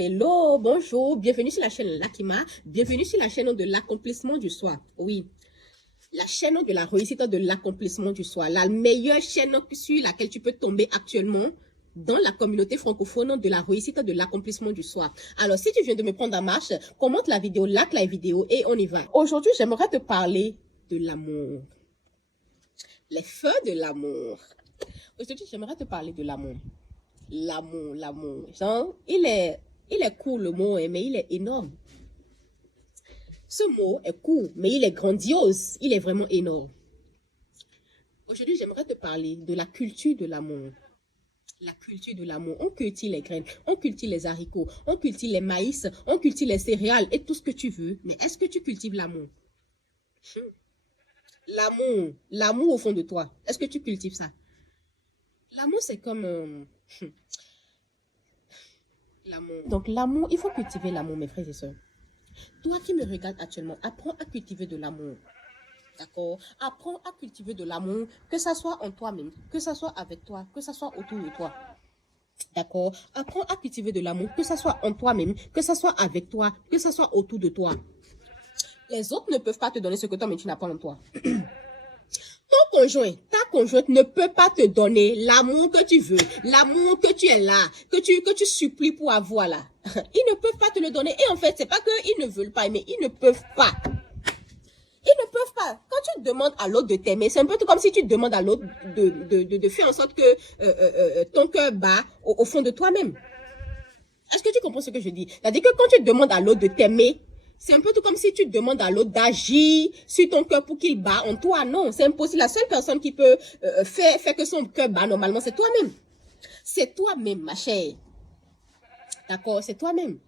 Hello, bonjour, bienvenue sur la chaîne Lakima, bienvenue sur la chaîne de l'accomplissement du soi. Oui, la chaîne de la réussite de l'accomplissement du soi, la meilleure chaîne sur laquelle tu peux tomber actuellement dans la communauté francophone de la réussite de l'accomplissement du soi. Alors, si tu viens de me prendre en marche, commente la vidéo, like la vidéo et on y va. Aujourd'hui, j'aimerais te parler de l'amour. Les feux de l'amour. Aujourd'hui, j'aimerais te parler de l'amour. L'amour. Genre, il est court le mot, mais il est énorme. Ce mot est court, mais il est grandiose. Il est vraiment énorme. Aujourd'hui, j'aimerais te parler de la culture de l'amour. La culture de l'amour. On cultive les graines, on cultive les haricots, on cultive les maïs, on cultive les céréales et tout ce que tu veux. Mais est-ce que tu cultives l'amour? L'amour au fond de toi. Est-ce que tu cultives ça? L'amour, c'est comme... l'amour. Donc, l'amour, il faut cultiver l'amour, mes frères et sœurs. Toi qui me regardes actuellement, apprends à cultiver de l'amour. D'accord? Apprends à cultiver de l'amour, que ça soit en toi-même, que ça soit avec toi, que ça soit autour de toi. D'accord? Apprends à cultiver de l'amour, que ça soit en toi-même, que ça soit avec toi, que ça soit autour de toi. Les autres ne peuvent pas te donner ce que toi, mais tu n'as pas en toi. Ton conjoint, ta conjointe ne peut pas te donner l'amour que tu veux, l'amour que tu es là, que tu supplies pour avoir là. Ils ne peuvent pas te le donner. Et en fait, c'est pas qu'ils ne veulent pas, mais ils ne peuvent pas. Ils ne peuvent pas. Quand tu demandes à l'autre de t'aimer, c'est un peu tout comme si tu demandes à l'autre de faire en sorte que ton cœur bat au fond de toi-même. Est-ce que tu comprends ce que je dis? C'est-à-dire que quand tu demandes à l'autre de t'aimer, c'est un peu tout comme si tu demandes à l'autre d'agir sur ton cœur pour qu'il bat en toi. Non, c'est impossible. La seule personne qui peut faire que son cœur bat normalement, c'est toi-même. C'est toi-même, ma chère. D'accord? C'est toi-même.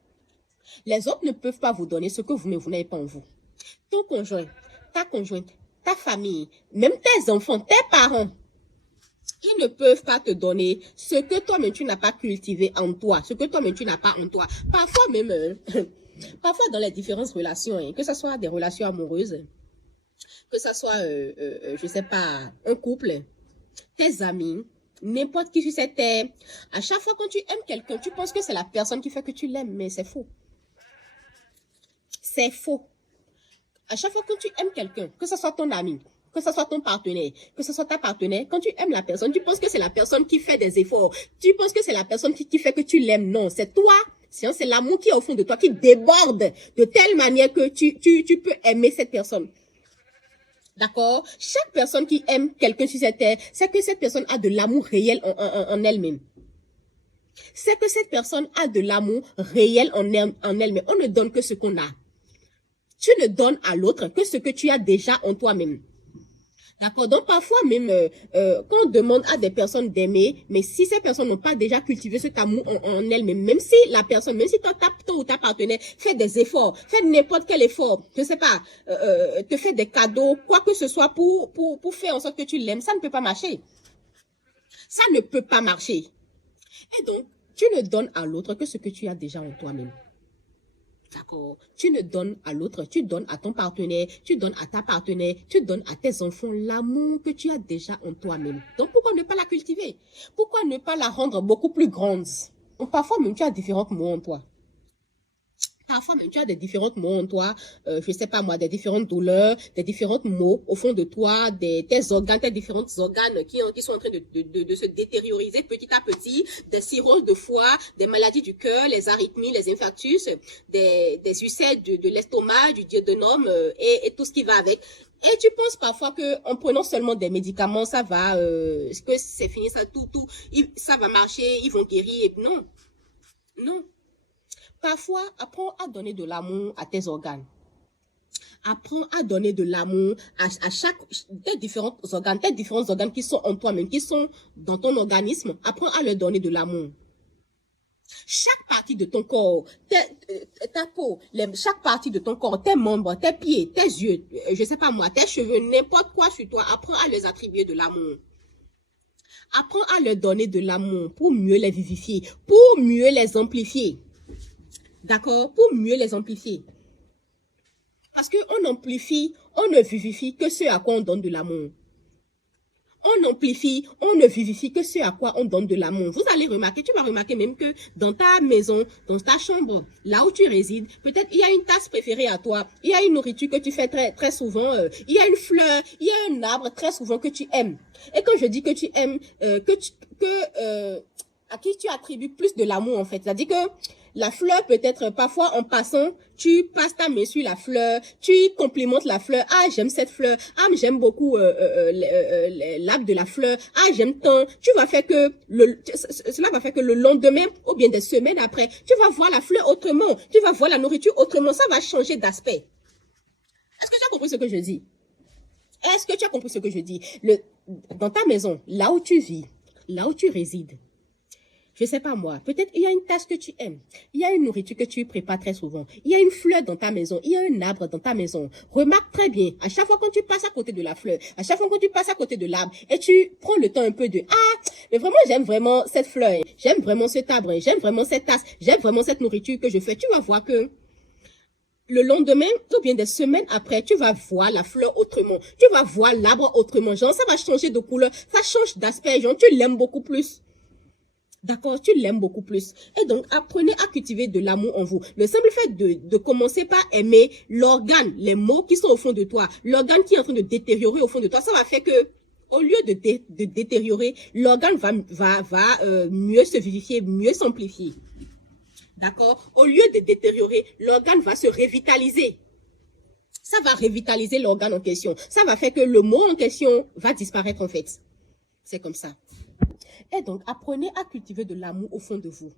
Les autres ne peuvent pas vous donner ce que vous n'avez pas en vous. Ton conjoint, ta conjointe, ta famille, même tes enfants, tes parents, ils ne peuvent pas te donner ce que toi-même tu n'as pas cultivé en toi, ce que toi-même tu n'as pas en toi. Parfois même, parfois dans les différentes relations, que ce soit des relations amoureuses, que ce soit, je sais pas, un couple, tes amis, n'importe qui sur cette terre, à chaque fois quand tu aimes quelqu'un, tu penses que c'est la personne qui fait que tu l'aimes, mais c'est faux. C'est faux. À chaque fois que tu aimes quelqu'un, que ce soit ton ami, que ce soit ton partenaire, que ce soit ta partenaire, quand tu aimes la personne, tu penses que c'est la personne qui fait des efforts. Tu penses que c'est la personne qui fait que tu l'aimes. Non, c'est toi. C'est l'amour qui est au fond de toi, qui déborde de telle manière que tu peux aimer cette personne. D'accord? Chaque personne qui aime quelqu'un sur cette terre, c'est que cette personne a de l'amour réel en elle-même. C'est que cette personne a de l'amour réel en elle, mais on ne donne que ce qu'on a. Tu ne donnes à l'autre que ce que tu as déjà en toi-même. D'accord? Donc, parfois même, quand on demande à des personnes d'aimer, mais si ces personnes n'ont pas déjà cultivé cet amour en elles-mêmes, même si la personne, même si ton ou ta partenaire fait des efforts, fait n'importe quel effort, je sais pas, te fait des cadeaux, quoi que ce soit pour faire en sorte que tu l'aimes, ça ne peut pas marcher. Ça ne peut pas marcher. Et donc, tu ne donnes à l'autre que ce que tu as déjà en toi-même. D'accord. Tu ne donnes à l'autre, tu donnes à ton partenaire, tu donnes à ta partenaire, tu donnes à tes enfants l'amour que tu as déjà en toi-même. Donc, pourquoi ne pas la cultiver? Pourquoi ne pas la rendre beaucoup plus grande? Parfois même, tu as différents mots en toi. Parfois même, tu as des différentes mots en toi, je sais pas moi, des différentes douleurs, des différentes mots au fond de toi, tes organes, tes différents organes qui sont en train de se détérioriser petit à petit, des cirrhoses de foie, des maladies du cœur, les arythmies, les infarctus, des ulcères de l'estomac, du duodénum et tout ce qui va avec. Et tu penses parfois que en prenant seulement des médicaments, ça va, que c'est fini, ça ça va marcher, ils vont guérir. Et non, non. Parfois, apprends à donner de l'amour à tes organes. Apprends à donner de l'amour à tes différents organes qui sont en toi-même, qui sont dans ton organisme. Apprends à leur donner de l'amour. Chaque partie de ton corps, ta peau, chaque partie de ton corps, tes membres, tes pieds, tes yeux, je sais pas moi, tes cheveux, n'importe quoi sur toi, apprends à les attribuer de l'amour. Apprends à leur donner de l'amour pour mieux les vivifier, pour mieux les amplifier. D'accord? Pour mieux les amplifier. Parce qu'on amplifie, on ne vivifie que ce à quoi on donne de l'amour. On amplifie, on ne vivifie que ce à quoi on donne de l'amour. Vous allez remarquer, tu vas remarquer même que dans ta maison, dans ta chambre, là où tu résides, peut-être il y a une tasse préférée à toi, il y a une nourriture que tu fais très souvent, il y a une fleur, il y a un arbre très souvent que tu aimes. Et quand je dis que tu aimes, à qui tu attribues plus de l'amour en fait, c'est-à-dire que la fleur peut-être parfois en passant, tu passes ta main sur la fleur, tu complimentes la fleur. Ah, j'aime cette fleur. Ah, mais j'aime beaucoup l'arbre de la fleur. Ah, j'aime tant. Cela va faire que le lendemain ou bien des semaines après, tu vas voir la fleur autrement. Tu vas voir la nourriture autrement. Ça va changer d'aspect. Est-ce que tu as compris ce que je dis? Est-ce que tu as compris ce que je dis? Dans ta maison, là où tu vis, là où tu résides, je sais pas moi, peut-être il y a une tâche que tu aimes, il y a une nourriture que tu prépares très souvent, il y a une fleur dans ta maison, il y a un arbre dans ta maison. Remarque très bien, à chaque fois quand tu passes à côté de la fleur, à chaque fois quand tu passes à côté de l'arbre, et tu prends le temps un peu de, ah, mais vraiment j'aime vraiment cette fleur, j'aime vraiment cet arbre, j'aime vraiment cette tasse, j'aime vraiment cette nourriture que je fais, tu vas voir que le lendemain, ou bien des semaines après, tu vas voir la fleur autrement, tu vas voir l'arbre autrement, genre ça va changer de couleur, ça change d'aspect, genre tu l'aimes beaucoup plus. D'accord, tu l'aimes beaucoup plus. Et donc, apprenez à cultiver de l'amour en vous. Le simple fait de commencer par aimer l'organe, les mots qui sont au fond de toi, l'organe qui est en train de détériorer au fond de toi, ça va faire que, au lieu de détériorer, l'organe va mieux se vivifier, mieux s'amplifier. D'accord? Au lieu de détériorer, l'organe va se revitaliser. Ça va revitaliser l'organe en question. Ça va faire que le mot en question va disparaître en fait. C'est comme ça. Et donc, apprenez à cultiver de l'amour au fond de vous.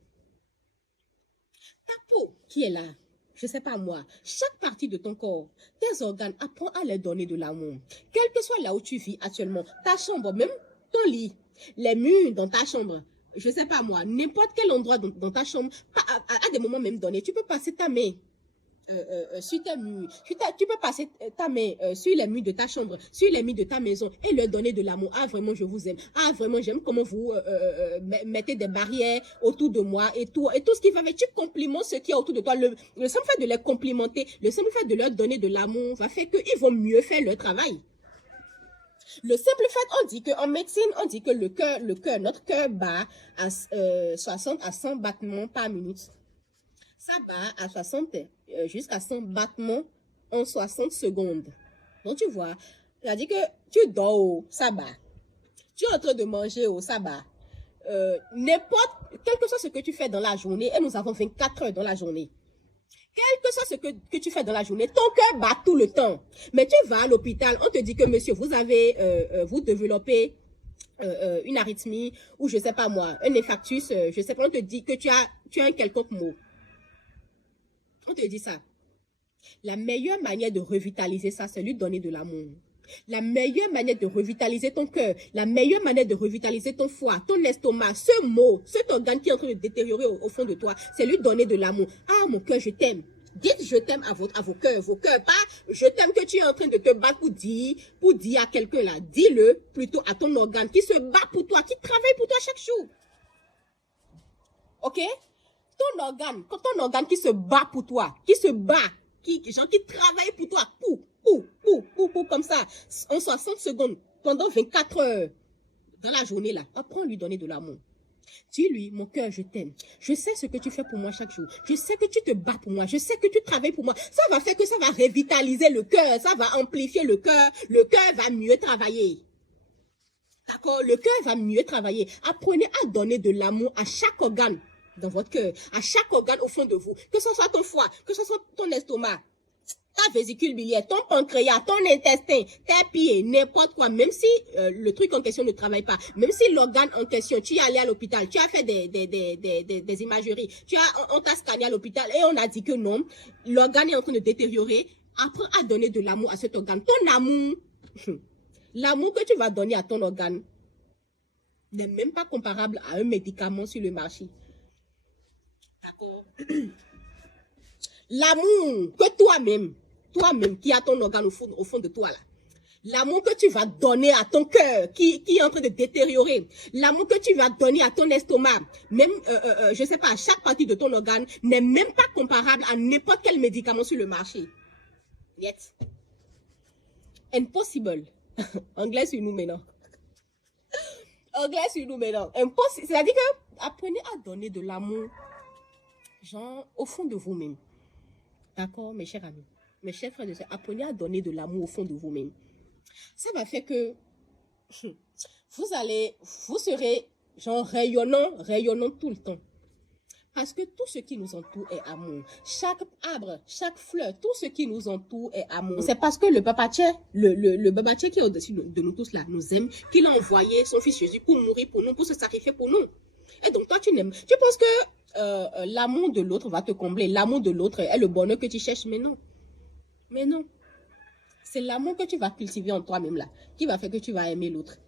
Ta peau qui est là, je ne sais pas moi, chaque partie de ton corps, tes organes, apprends à leur donner de l'amour. Quel que soit là où tu vis actuellement, ta chambre, même ton lit, les murs dans ta chambre, je ne sais pas moi, n'importe quel endroit dans ta chambre, à des moments même donnés, tu peux passer ta main sur tes murs. Tu peux passer ta main sur les murs de ta chambre, sur les murs de ta maison et leur donner de l'amour. Ah, vraiment, je vous aime. Ah, vraiment, j'aime comment vous mettez des barrières autour de moi et tout ce qui va avec. Tu complimentes ce qui est autour de toi. Le simple fait de les complimenter, le simple fait de leur donner de l'amour va faire qu'ils vont mieux faire leur travail. Le simple fait, on dit qu'en médecine, on dit que notre cœur bat à 60 à 100 battements par minute. Ça bat à 60 jusqu'à 100 battements en 60 secondes. Donc, tu vois, c'est-à-dire que tu dors, ça bat. Tu es en train de manger, ça bat. Quel que soit ce que tu fais dans la journée, et nous avons 24 heures dans la journée. Quel que soit ce que tu fais dans la journée, ton cœur bat tout le temps. Mais tu vas à l'hôpital, on te dit que monsieur, vous développez une arythmie, ou je sais pas moi, un infarctus, je sais pas, on te dit que tu as un quelconque mot. On te dit ça. La meilleure manière de revitaliser ça, c'est lui donner de l'amour. La meilleure manière de revitaliser ton cœur, la meilleure manière de revitaliser ton foie, ton estomac, cet organe qui est en train de détériorer au fond de toi, c'est lui donner de l'amour. Ah, mon cœur, je t'aime. Dites je t'aime à vos cœurs, pas je t'aime que tu es en train de te battre pour dire à quelqu'un là. Dis-le plutôt à ton organe qui se bat pour toi, qui travaille pour toi chaque jour. Ok? Ton organe qui se bat pour toi, qui travaille pour toi, comme ça, en 60 secondes, pendant 24 heures, dans la journée là, apprends à lui donner de l'amour. Dis-lui, mon cœur, je t'aime. Je sais ce que tu fais pour moi chaque jour. Je sais que tu te bats pour moi. Je sais que tu travailles pour moi. Ça va faire que ça va revitaliser le cœur. Ça va amplifier le cœur. Le cœur va mieux travailler. D'accord? Le cœur va mieux travailler. Apprenez à donner de l'amour à chaque organe dans votre cœur, à chaque organe au fond de vous, que ce soit ton foie, que ce soit ton estomac, ta vésicule biliaire, ton pancréas, ton intestin, tes pieds, n'importe quoi, même si le truc en question ne travaille pas, même si l'organe en question, tu es allé à l'hôpital, tu as fait des imageries, on t'a scanné à l'hôpital et on a dit que non, l'organe est en train de détériorer, apprends à donner de l'amour à cet organe. Ton amour, l'amour que tu vas donner à ton organe n'est même pas comparable à un médicament sur le marché. D'accord? L'amour que toi-même qui a ton organe au fond de toi là, l'amour que tu vas donner à ton cœur qui est en train de détériorer, l'amour que tu vas donner à ton estomac, même, je sais pas, chaque partie de ton organe n'est même pas comparable à n'importe quel médicament sur le marché. Yet. Impossible. Anglais sur nous maintenant. Anglais sur nous maintenant. Impossible. C'est-à-dire que apprenez à donner de l'amour, genre, au fond de vous-même. D'accord, mes chers amis, mes chers frères et sœurs, apprenez à donner de l'amour au fond de vous-même. Ça va faire que vous serez genre rayonnant tout le temps. Parce que tout ce qui nous entoure est amour. Chaque arbre, chaque fleur, tout ce qui nous entoure est amour. C'est parce que le Papa Tché, le Baba Tché qui est au-dessus de nous tous là, nous aime, qu'il a envoyé son fils Jésus pour mourir pour nous, pour se sacrifier pour nous. Et donc toi, tu n'aimes. Tu penses que l'amour de l'autre va te combler. L'amour de l'autre est le bonheur que tu cherches. Mais non. Mais non. C'est l'amour que tu vas cultiver en toi-même là, qui va faire que tu vas aimer l'autre.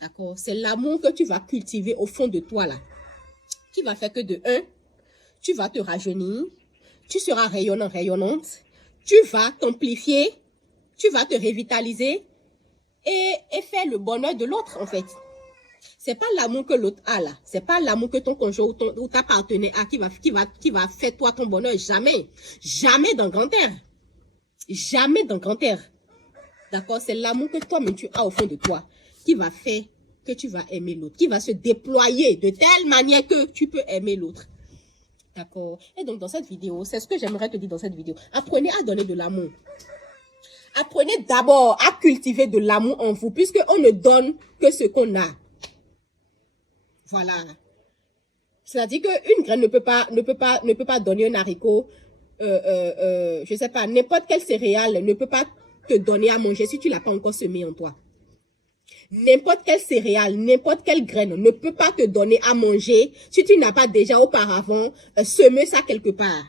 D'accord? C'est l'amour que tu vas cultiver au fond de toi là, qui va faire que de un, tu vas te rajeunir, tu seras rayonnant, rayonnante, tu vas t'amplifier, tu vas te revitaliser et faire le bonheur de l'autre en fait. C'est pas l'amour que l'autre a là, c'est pas l'amour que ton conjoint ou ta partenaire a qui va faire toi ton bonheur, jamais. Jamais dans grand air. Jamais dans grand air. D'accord? C'est l'amour que toi-même tu as au fond de toi qui va faire que tu vas aimer l'autre, qui va se déployer de telle manière que tu peux aimer l'autre. D'accord? Et donc, dans cette vidéo, c'est ce que j'aimerais te dire dans cette vidéo. Apprenez à donner de l'amour. Apprenez d'abord à cultiver de l'amour en vous, puisqu'on ne donne que ce qu'on a. Voilà. C'est-à-dire qu'une graine ne peut pas donner un haricot, je sais pas, n'importe quelle céréale ne peut pas te donner à manger si tu l'as pas encore semé en toi. N'importe quelle céréale, n'importe quelle graine ne peut pas te donner à manger si tu n'as pas déjà auparavant semé ça quelque part.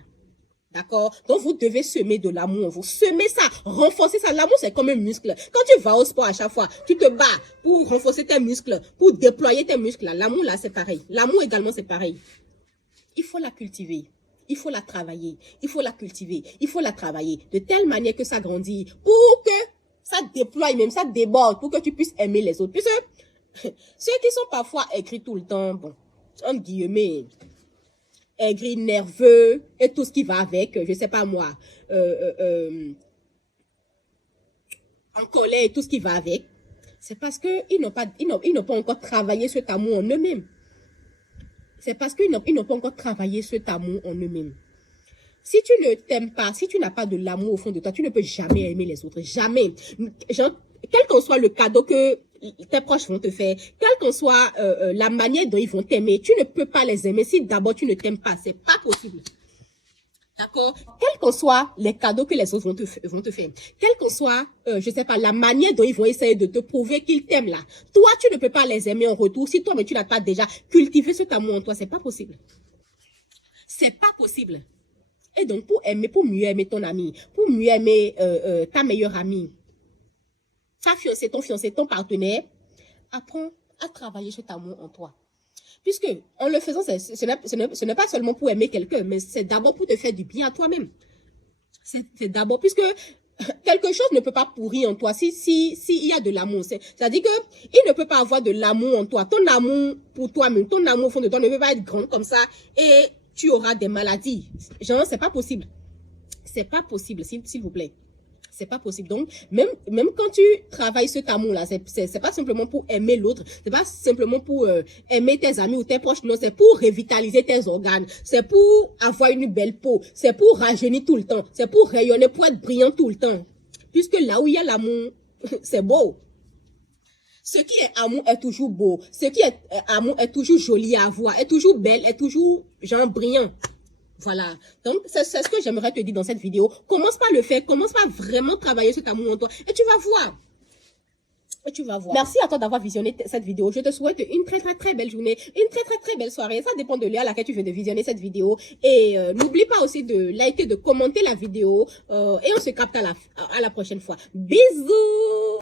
D'accord? Donc, vous devez semer de l'amour en vous. Semer ça, renforcer ça. L'amour, c'est comme un muscle. Quand tu vas au sport à chaque fois, tu te bats pour renforcer tes muscles, pour déployer tes muscles. L'amour, là, c'est pareil. L'amour également, c'est pareil. Il faut la cultiver. Il faut la travailler. Il faut la cultiver. Il faut la travailler de telle manière que ça grandit pour que ça déploie, même ça déborde, pour que tu puisses aimer les autres. Puisque ceux qui sont parfois aigris tout le temps, bon, entre guillemets, aigris, nerveux, et tout ce qui va avec, je sais pas moi, en colère et tout ce qui va avec, c'est parce qu'ils n'ont pas encore travaillé cet amour en eux-mêmes. C'est parce qu'ils n'ont pas encore travaillé cet amour en eux-mêmes. Si tu ne t'aimes pas, si tu n'as pas de l'amour au fond de toi, tu ne peux jamais aimer les autres. Jamais. Genre, quel qu'en soit le cadeau que tes proches vont te faire, quelle qu'en soit la manière dont ils vont t'aimer, tu ne peux pas les aimer si d'abord tu ne t'aimes pas. C'est pas possible. D'accord? Quels qu'en soient les cadeaux que les autres vont te faire, quelle qu'en soit, je sais pas, la manière dont ils vont essayer de te prouver qu'ils t'aiment là, toi, tu ne peux pas les aimer en retour si toi, mais tu n'as pas déjà cultivé cet amour en toi. C'est pas possible. C'est pas possible. Et donc, pour mieux aimer ton ami, pour mieux aimer ta meilleure amie, ta fiancée, ton fiancé, ton partenaire, apprends à travailler cet amour en toi. Puisque, en le faisant, ce n'est pas seulement pour aimer quelqu'un, mais c'est d'abord pour te faire du bien à toi-même. C'est d'abord, puisque quelque chose ne peut pas pourrir en toi si y a de l'amour. C'est-à-dire que il ne peut pas avoir de l'amour en toi. Ton amour pour toi-même, ton amour au fond de toi ne peut pas être grand comme ça et tu auras des maladies. Genre, c'est pas possible. C'est pas possible, s'il vous plaît. C'est pas possible. Donc, même quand tu travailles cet amour-là, c'est pas simplement pour aimer l'autre. C'est pas simplement pour aimer tes amis ou tes proches. Non, c'est pour revitaliser tes organes. C'est pour avoir une belle peau. C'est pour rajeunir tout le temps. C'est pour rayonner, pour être brillant tout le temps. Puisque là où il y a l'amour, c'est beau. Ce qui est amour est toujours beau. Ce qui est amour est toujours joli à voir, est toujours belle, est toujours genre brillant. Voilà. Donc, c'est ce que j'aimerais te dire dans cette vidéo. Commence par le faire. Commence par vraiment travailler cet amour en toi. Et tu vas voir. Et tu vas voir. Merci à toi d'avoir visionné cette vidéo. Je te souhaite une très belle journée. Une très belle soirée. Ça dépend de l'heure à laquelle tu viens de visionner cette vidéo. Et n'oublie pas aussi de liker, de commenter la vidéo. Et on se capte à la prochaine fois. Bisous!